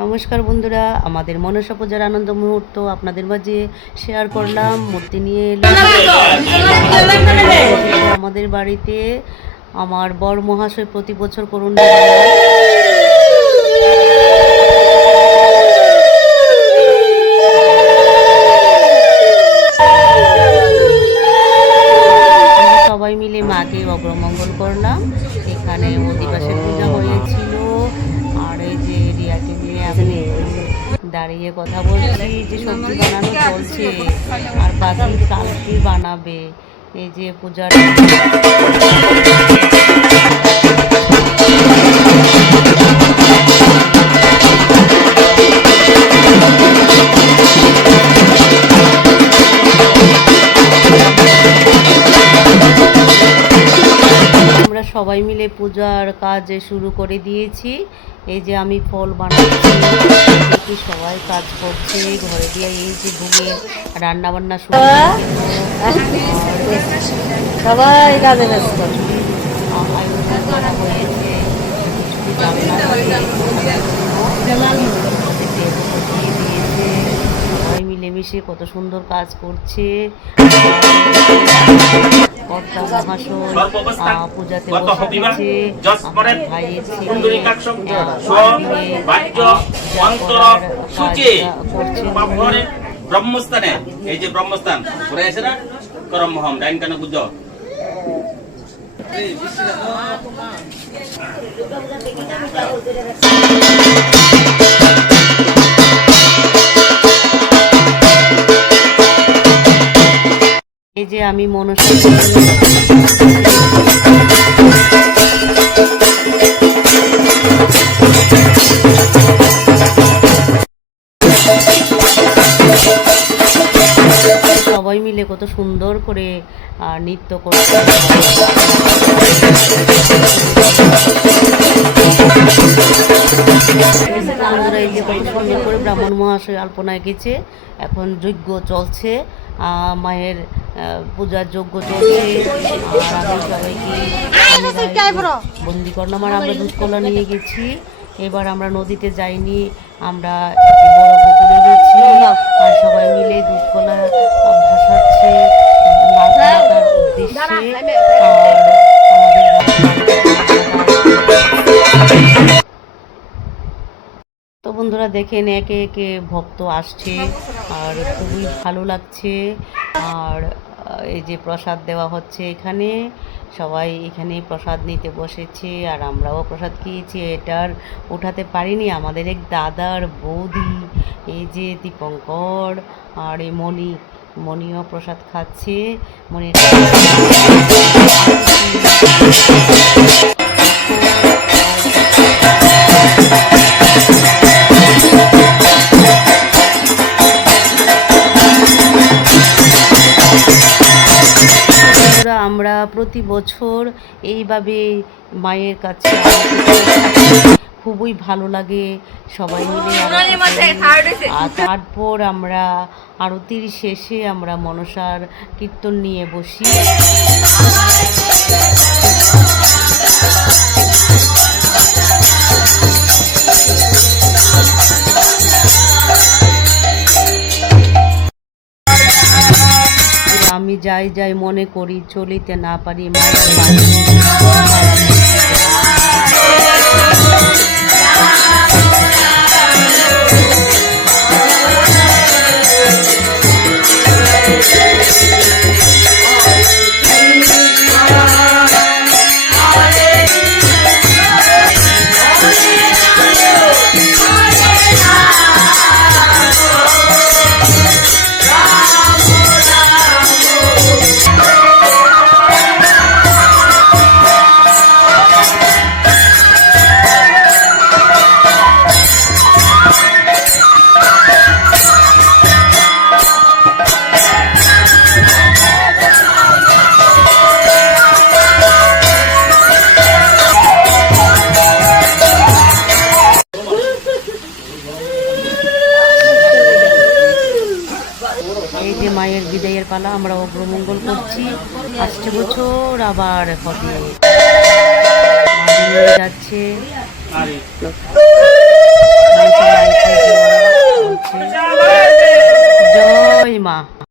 নমস্কার বন্ধুরা, আমাদের মনসা পূজার আনন্দ মুহূর্ত আপনাদের মাঝে শেয়ার করলাম। মূর্তি নিয়ে এলাম আমাদের বাড়িতে। আমার বর মহাশয় প্রতি বছর করুন সবাই মিলে মাকে অগ্রমঙ্গল করলাম। এখানে অধিবাসের পূজা হয়েছিল। আর এই যে রিয়াকে নিয়ে আমি দাঁড়িয়ে কথা বলছি যে সবজি বানানো চলছে, আর বাকি কালকে বানাবে। এই যে পূজার আমরা সবাই মিলে পূজার কাজ শুরু করে দিয়েছি। এই যে আমি ফল বানাচ্ছি, দেখি সবাই কাজ করছে ঘরে দিয়ে। এই যে ভোগের রান্না বান্না শুরু সবাই কাজে ব্যস্ত হয়েছে। সবাই মিলেমিশে কত সুন্দর কাজ করছে। কর্তা মহাশয় পূজাতে বসেছে, ভাইয়ের ছেলে ব্রহ্মস্থানে, এই যে ব্রহ্মস্থান ঘুরে আসে না করম মহম ডাইন কানে বুঝ এই যে আমি মনসা সবাই মিলে কত সুন্দর করে নৃত্য করছে। বন্ধুরা এই যে কত সুন্দর করে ব্রাহ্মণ মহাশয় আলপনা এঁকেছে। এখন যজ্ঞ চলছে, মায়ের পূজার যজ্ঞ চলছে। আর আমি সবাইকে বন্দি করলাম। আর আমরা দুধ কলা নিয়ে গেছি। এবার আমরা নদীতে যাইনি, আমরা বড় পুকুরে গেছি। আর সবাই মিলে দুধ কলা ভাসাচ্ছে তো বন্ধুরা দেখেন একে একে ভক্ত আসছে, আর খুবই ভালো লাগছে। আর এই যে প্রসাদ দেওয়া হচ্ছে এখানে, সবাই এখানে প্রসাদ নিতে বসেছে। আর আমরাও প্রসাদ খেয়েছি। এটার উঠাতে পারিনি আমাদের এক দাদার বৌদি, এই যে দীপঙ্কর আর এই মণিও প্রসাদ খাচ্ছে। মণি আমরা প্রতি বছর এইভাবে মায়ের কাছে খুবই ভালো লাগে সবাই মিলে। আর তারপর আমরা আরতির শেষে আমরা মনসার কীর্তন নিয়ে বসি। আমি যাই মনে করি, চলিতে না পারি মায়ের এই যে মায়ের বিদায়ের পালা, আমরা অগ্রমঙ্গল করছি। আসছে বছর আবার হবে যাচ্ছে।